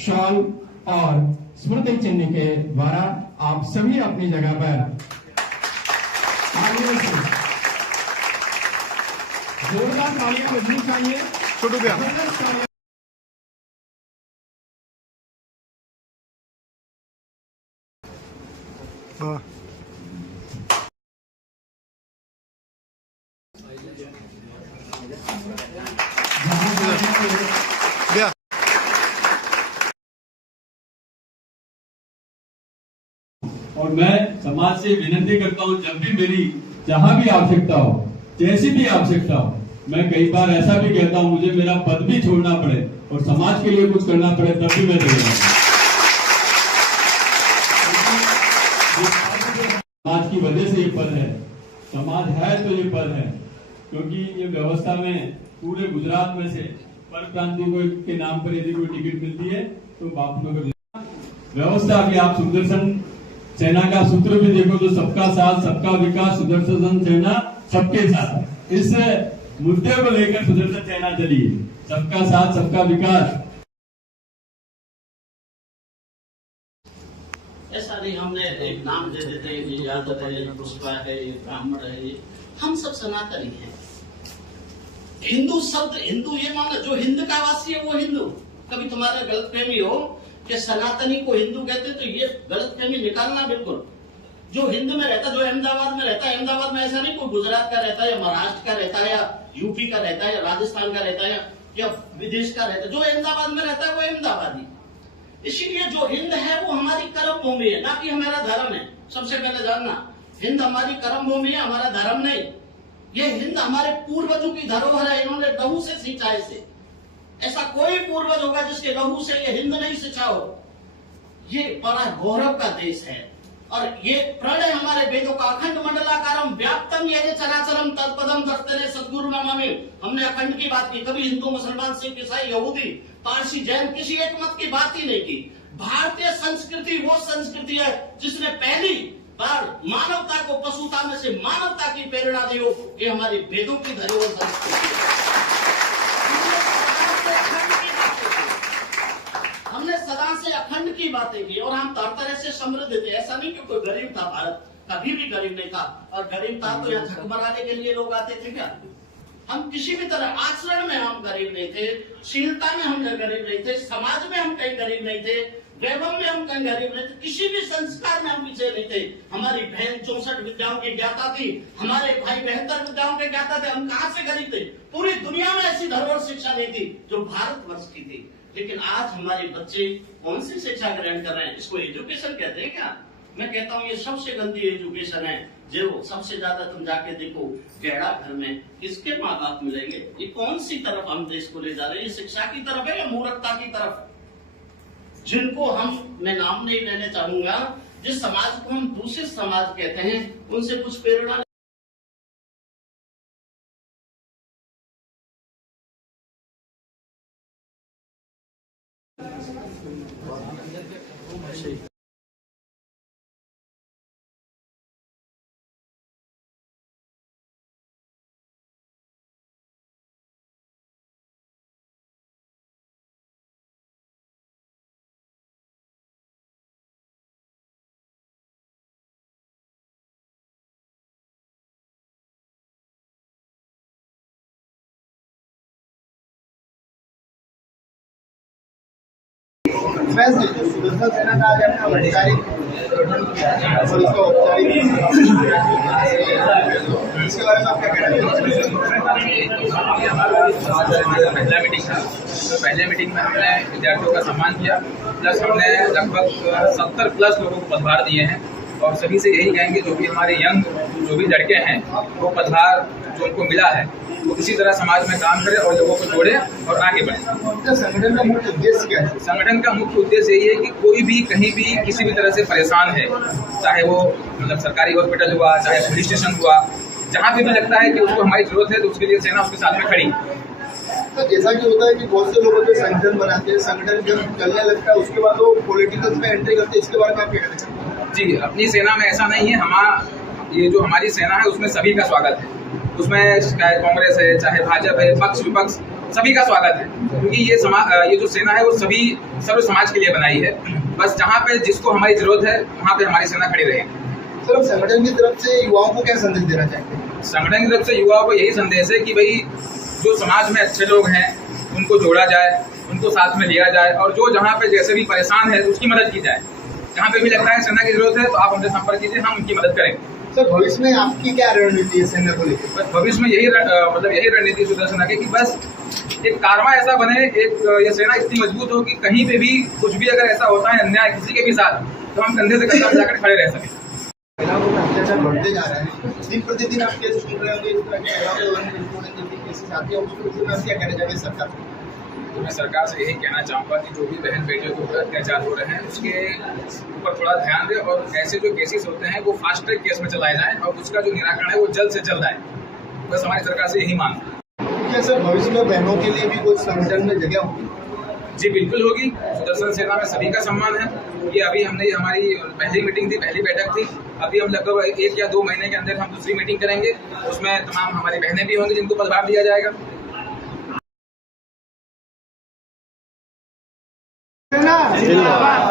Shawl और स्मृति चिन्ह के द्वारा आप सभी अपनी जगह पर जोरदार तालियां बजनी चाहिए। छोटू भैया और मैं समाज से विनती करता हूं, जब भी मेरी जहां भी आवश्यकता हो, जैसी भी आवश्यकता हो, मैं कई बार ऐसा भी कहता हूं मुझे मेरा पद भी छोड़ना पड़े और समाज के लिए कुछ करना पड़े, तब भी मैं देगा। समाज की वजह से ये पद है, समाज है तो ये पद है, क्योंकि ये व्यवस्था में पूरे गुजरात में से पर प्रांति को के नाम पर यदि कोई टिकट मिलती है तो बापू नगर व्यवस्था। अभी आप सुदर्शन सेना का सूत्र भी देखो तो सबका साथ सबका विकास, सुदर्शन सेना सबके साथ। इस मुद्दे को लेकर सुदर्शन सेना चली, सबका साथ सबका विकास। ऐसा नहीं हमने एक नाम दे देते हैं, ये यादव है, ये पुष्पा है, ये ब्राह्मण है, ये हम सब सनातनी हैं। हिंदू शब्द, हिंदू ये माना जो हिंद का वासी है वो हिंदू। कभी तुम्हारा गलतफहमी हो कि सनातनी को हिंदू कहते, तो ये गलतफहमी निकालना बिल्कुल। जो हिंद में रहता, जो अहमदाबाद में रहता है, अहमदाबाद में ऐसा नहीं कोई गुजरात का रहता है या महाराष्ट्र का रहता है या यूपी का रहता है या राजस्थान का रहता है या विदेश का रहता है। जो अहमदाबाद में रहता है वो अहमदाबादी। इसीलिए जो हिंद है वो हमारी कर्म भूमि है, ना कि हमारा धर्म है। सबसे पहले जानना, हिंद हमारी कर्म भूमि है, हमारा धर्म नहीं। ये हिंद हमारे पूर्वजों की धरोहर है, इन्होंने लहू से सींचा इसे। ऐसा कोई पूर्वज होगा जिसके लहू से ये हिंद नहीं सींचा हो। ये बड़ा गौरव का देश है और ये प्रण है हमारे वेदों का। अखंड मंडलाकारम व्याप्तम ये चराचरम तत्पदम दस्तने सद्गुरु नमामि। हमने अखंड की बात की, कभी हिंदू मुसलमान सिख ईसाई यहूदी पारसी जैन किसी एक मत की बात ही नहीं की। भारतीय संस्कृति वो संस्कृति है जिसने पहली बार मानवता को पशुता में से मानवता की प्रेरणा दी हो। ये हमारे वेदों की धरोहर संस्कृति है। हमने सदा से अखंड की बातें की और हम तरह तरह से समृद्ध थे। ऐसा नहीं कि कोई गरीब था, भारत कभी भी गरीब नहीं था। और गरीब था तो यहाँ झक मराने के लिए लोग आते थे क्या? हम किसी भी तरह आचरण में हम गरीब नहीं थे, शीलता में हम गरीब नहीं थे, समाज में हम कहीं गरीब नहीं थे, वैभव में हम कहीं गरीब नहीं थे, किसी भी संस्कार में हम पीछे नहीं थे। हमारी बहन 64 विद्याओं की ज्ञाता थी, हमारे भाई 72 विद्याओं के ज्ञाता थे। हम कहाँ से गरीब थे? पूरी दुनिया में ऐसी धरोहर शिक्षा नहीं थी जो भारतवर्ष की थी। लेकिन आज हमारे बच्चे कौन सी शिक्षा ग्रहण कर रहे हैं? इसको एजुकेशन कहते हैं क्या? मैं कहता हूँ ये सबसे गंदी एजुकेशन है। जो सबसे ज्यादा तुम जाके देखो गैड़ा घर में किसके माँ बाप मिलेंगे? ये कौन सी तरफ हम देश को ले जा रहे हैं? ये शिक्षा की तरफ है या मूर्खता की तरफ? जिनको मैं नाम नहीं लेने चाहूंगा, जिस समाज को हम दूषित समाज कहते हैं, उनसे कुछ प्रेरणा वैसे सुदर्शन सेना का आज अपना औपचारिक और इसका औपचारिक इसके बारे में आप क्या कहना चाहेंगे? पहला मीटिंग था, तो पहले मीटिंग में हमने विद्यार्थियों का सम्मान किया, प्लस हमने लगभग 70 प्लस लोगों को पदभार दिए हैं। और सभी से यही कहेंगे जो भी हमारे यंग जो भी लड़के हैं वो पदभार जो उनको मिला है वो किसी तरह समाज में काम करे और लोगों को जोड़े और आगे बढ़े। संगठन का मुख्य उद्देश्य क्या है? संगठन का मुख्य उद्देश्य यही है कि कोई भी कहीं भी किसी भी तरह से परेशान है, चाहे वो मतलब सरकारी हॉस्पिटल हुआ, चाहे पुलिस स्टेशन हुआ, जहाँ भी लगता है कि उसको हमारी जरूरत है तो उसके लिए सेना उसके साथ में खड़ी। तो जैसा कि होता है कि बहुत से लोगों के संगठन बनाते हैं, संगठन जब चलने लगता है उसके बाद वो पॉलिटिकल में एंट्री करते हैं, इसके बारे में आप क्या कहते हैं? जी, अपनी सेना में ऐसा नहीं है। ये जो हमारी सेना है उसमें सभी का स्वागत है। उसमें चाहे कांग्रेस है, चाहे भाजपा है, पक्ष विपक्ष सभी का स्वागत है, क्योंकि ये जो सेना है वो सर्व समाज के लिए बनाई है। बस जहाँ पे जिसको हमारी जरूरत है वहाँ पे हमारी सेना खड़ी रहेगी। सर, संगठन की तरफ से युवाओं को क्या संदेश देना चाहते हैं? संगठन की तरफ से युवाओं को यही संदेश है कि भाई जो समाज में अच्छे लोग हैं उनको जोड़ा जाए, उनको साथ में लिया जाए, और जो जहाँ पे जैसे भी परेशान है उसकी मदद की जाए। जहाँ पे भी लगता है सेना की जरूरत है तो आप हमसे संपर्क कीजिए, हम उनकी मदद करेंगे। सर, भविष्य में आपकी क्या रणनीति है सेना को लेकर? बस भविष्य में यही रणनीति सुदर्शन की बस एक कारवा ऐसा बने, ये सेना इतनी मजबूत हो कि कहीं पे भी कुछ भी अगर ऐसा होता है अन्याय किसी के भी साथ, तो हम कंधे से कंधा मिलाकर खड़े रह सकें। महिलाओं का अत्याचार बढ़ते जा रहा है, दिन प्रतिदिन आप केस सुन रहे होंगे, इस तरह के केसेस आते हैं, उसको क्या कहना चाहिए सरकार को? तो मैं सरकार से यही कहना चाहूँगा कि जो भी बहन बेटियों के ऊपर अत्याचार हो रहे हैं उसके ऊपर थोड़ा ध्यान दें, और ऐसे जो केसेस होते हैं वो फास्ट ट्रैक केस में चलाए जाएं, और उसका जो निराकरण है वो जल्द से जल्द आए। बस हमारी सरकार से यही मांग है। क्या सर भविष्य में बहनों के लिए भी कुछ संगठन में जगह होगी? जी बिल्कुल होगी। सुदर्शन सेना में सभी का सम्मान है। ये अभी हमारी पहली मीटिंग थी, पहली बैठक थी। अभी हम लगभग 1 या 2 महीने के अंदर हम दूसरी मीटिंग करेंगे, उसमें तमाम हमारी बहनें भी होंगी जिनको पदभार दिया जाएगा। जिंदाबाद।